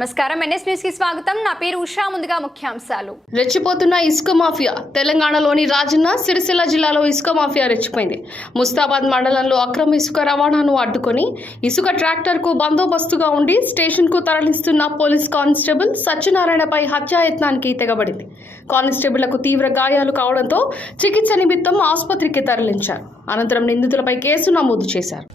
నమస్కారం, NS news కి స్వాగతం. నా పేరు ఉషా. ముందుగా ముఖ్యాంశాలు. రెచ్చిపోతున్న ఇసుక మాఫియా. తెలంగాణలోని రాజన్న సిరిసిల్ల జిల్లాలో ఇసుక మాఫియా రెచ్చిపోయింది. ముస్తాబాద్ మండలంలో అక్రమ ఇసుక రవాణాను అడ్డుకొని ఇసుక ట్రాక్టర్కు బందోబస్తుగా ఉండి స్టేషన్కు తరలిస్తున్న పోలీస్ కానిస్టేబుల్ సత్యనారాయణపై హత్యాయత్నానికి తెగబడింది. కానిస్టేబుళ్లకు తీవ్ర గాయాలు కావడంతో చికిత్స నిమిత్తం ఆసుపత్రికి తరలించారు. అనంతరం నిందితులపై కేసు నమోదు చేశారు.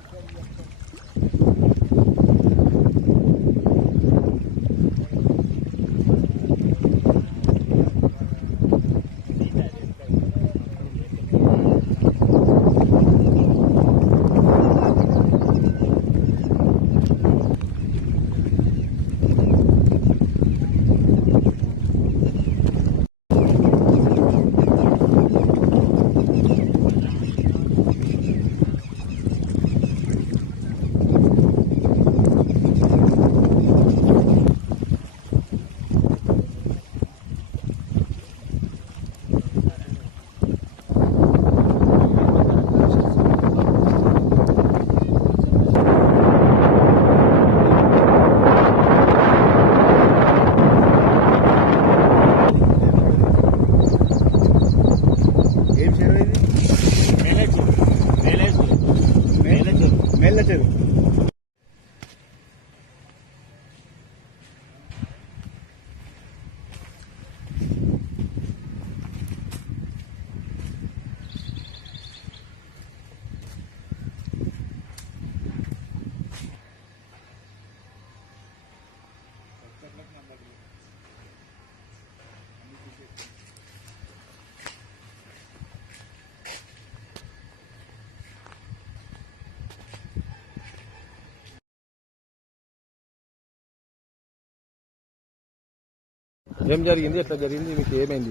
ఏం జరిగింది, ఎట్లా జరిగింది, మీకు ఏమైంది?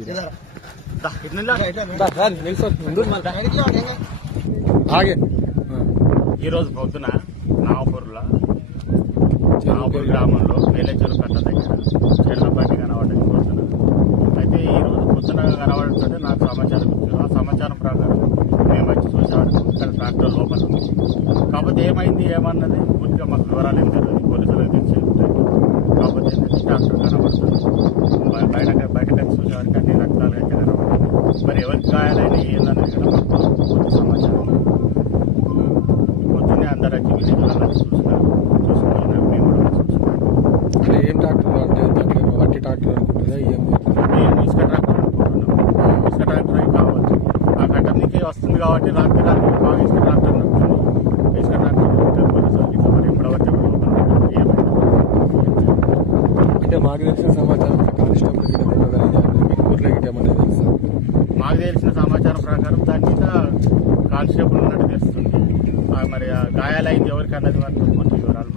ఈరోజు పొద్దున నాగపూర్ గ్రామంలో మేలేచూరు కట్ట దగ్గర చెట్లపాటి కనబడింది పొద్దున. అయితే ఈరోజు పొద్దున కనబడుతుంటే నాకు సమాచారం ఇచ్చారు. ఆ సమాచారం ప్రకారం మేము వచ్చి చూసేవాడు ఇక్కడ ట్రాక్టర్ లోపల ఉంది. కాకపోతే ఏమైంది ఏమన్నది పూర్తిగా మాకు వివరాలు ఏం తెలియదు. పోలీసులకు తెచ్చి కాకపోతే ట్రాక్టర్ కనబడుతుంది. బయటకు వచ్చి చూసేవాడికి అన్ని రక్తాలు అయితే కనబడుతుంది. మరి ఎవరికి గాయాలని ఏందని పూర్తి సమాచారం పొద్దున్నే అందరూ వచ్చి విలేజ్లలో చూసినారు. చూసుకుని మేము కూడా చూస్తున్నాం. ఏం ట్రాక్టర్ అంటే వట్టి ట్రాక్టర్ అనుకుంటుందా? మేము ఇసుక ట్రాక్టర్ అనుకుంటున్నాం. ఇసుక ట్రాక్టర్ అయి కావచ్చు. ఆ కట్టంకి వస్తుంది కాబట్టి రాత్రి బాగా ఇసుక ట్రాక్టర్ నడుపుతుంది. ఇసుక ట్రాక్టర్ పోలీసులకి మరి ఎప్పుడవచ్చి అంటే మాకు తెలిసిన సమాచారం కానిస్టేబుల్ మాకు తెలిసిన సమాచారం ప్రకారం దాని మీద కానిస్టేబుల్ ఉన్నట్టు తెలుస్తుంది. మరి గాయాలైంది ఎవరికి అన్నది వరకు మొత్తం వివరాలు